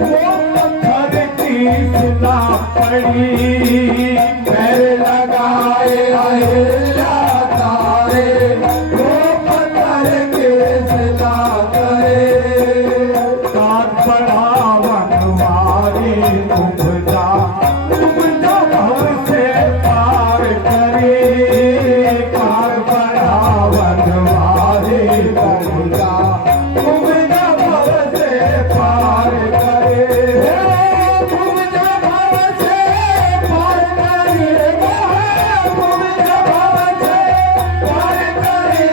वो पत्थर की सिला पड़ी। पैर लगाए अहिल्या तारे, वो पत्थर की सिला करे। कान पड़ा बनवारी कुब्जा, कुब्जा भव से पार करे। कान पड़ा बनवारी कुब्जा, कुब्जा भव से पार करे। कुब्जा भव से पार करे, कुब्जा भव से पार करे।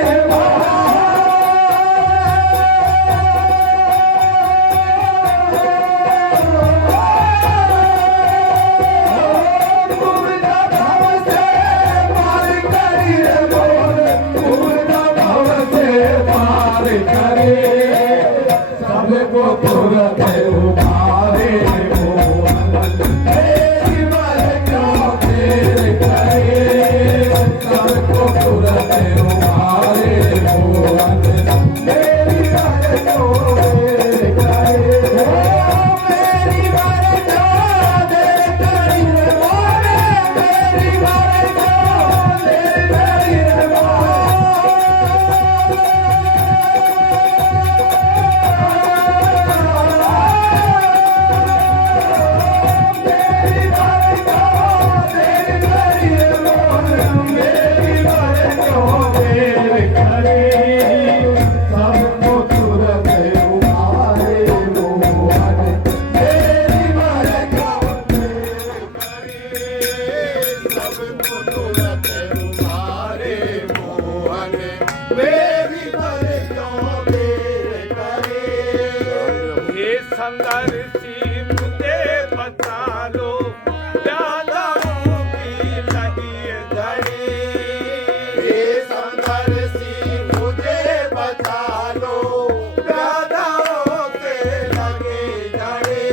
सबको तुरंत उभारे मोहन, तेरी मर क्यों देर करे। सबको तुरंत उभारे मोहन, तेरी मर क्यों देर करे। मेरी मर क्यों देर करी रे मोरे, मेरी मर क्यों देर करी रे मोरे। संघर्षी मुझे बता लो, प्यादाओं की लगी घड़ी। ये संघर्षी मुझे बता लो, प्यादाओं के लगी घड़ी।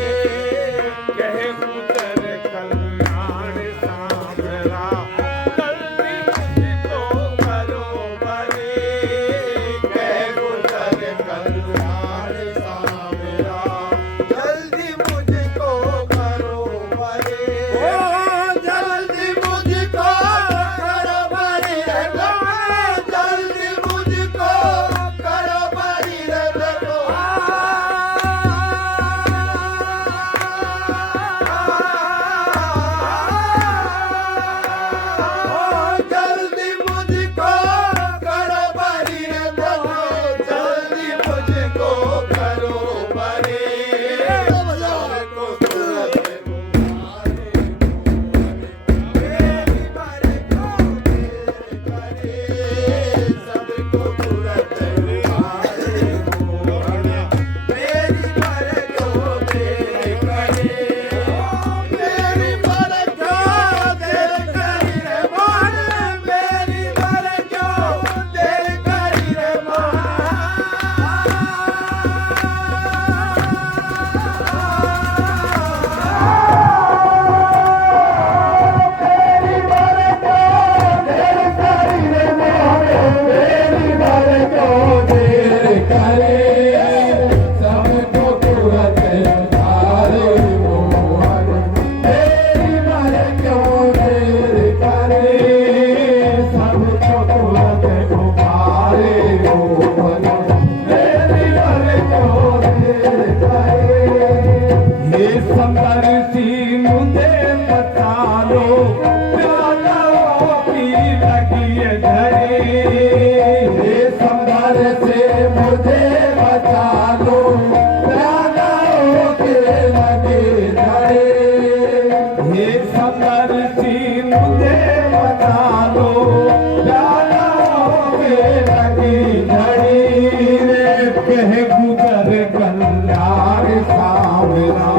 कहे उधर कल्याण सांवरा, जल्दी मुझको करो बरी। कहे उधर कल्याण सांवरा, जल्दी मुझको करो बरी। जल्दी मुझको करो बरी रे बेटो, जल्दी मुझको करो बरी रे बेटो। जल्दी मुझको करो बरी रे बेटो, जल्दी मुझको करो बरी। सबको तुरंत मेरी मर क्यों देर करे। सबको तुरंत उभारे मोहन, मेरी मर क्यों देर करे। मेरी मर क्यों देर करी रे मोहन, मेरी मर क्यों देर करी रे मोहन। सबको तुरंत उभारे मोहन, तेरी मर क्यों देर करे। सबको तुरंत उभारे मोहन, तेरी मर क्यों देर करे। ये संघर्षी मुझे बता लो, प्यादाओं की लगी घड़ी। ये संघर्ष से मुझे बचा लो, प्यादाओं के लगे घड़ी। ये संघर्षी मुझे बता लो, प्यादाओं के लगी घड़ी। रे कहे गुजर कल्याण सांवरा,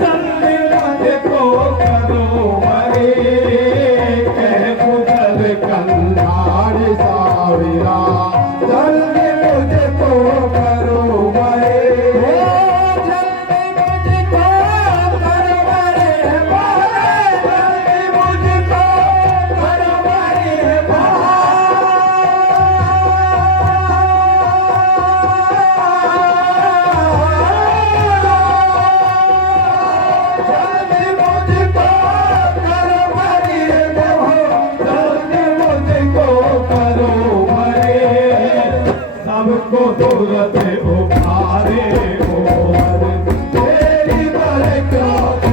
जल्दी मुझको करो बरी। कहे गुजर कल्याण सांवरा, जल्दी मुझको करो बरी। जल्दी मुझको करो बरी रे मोरे, जल्दी मुझको करो बरी रे मोरे। उखारे मोहर तेरी बरकत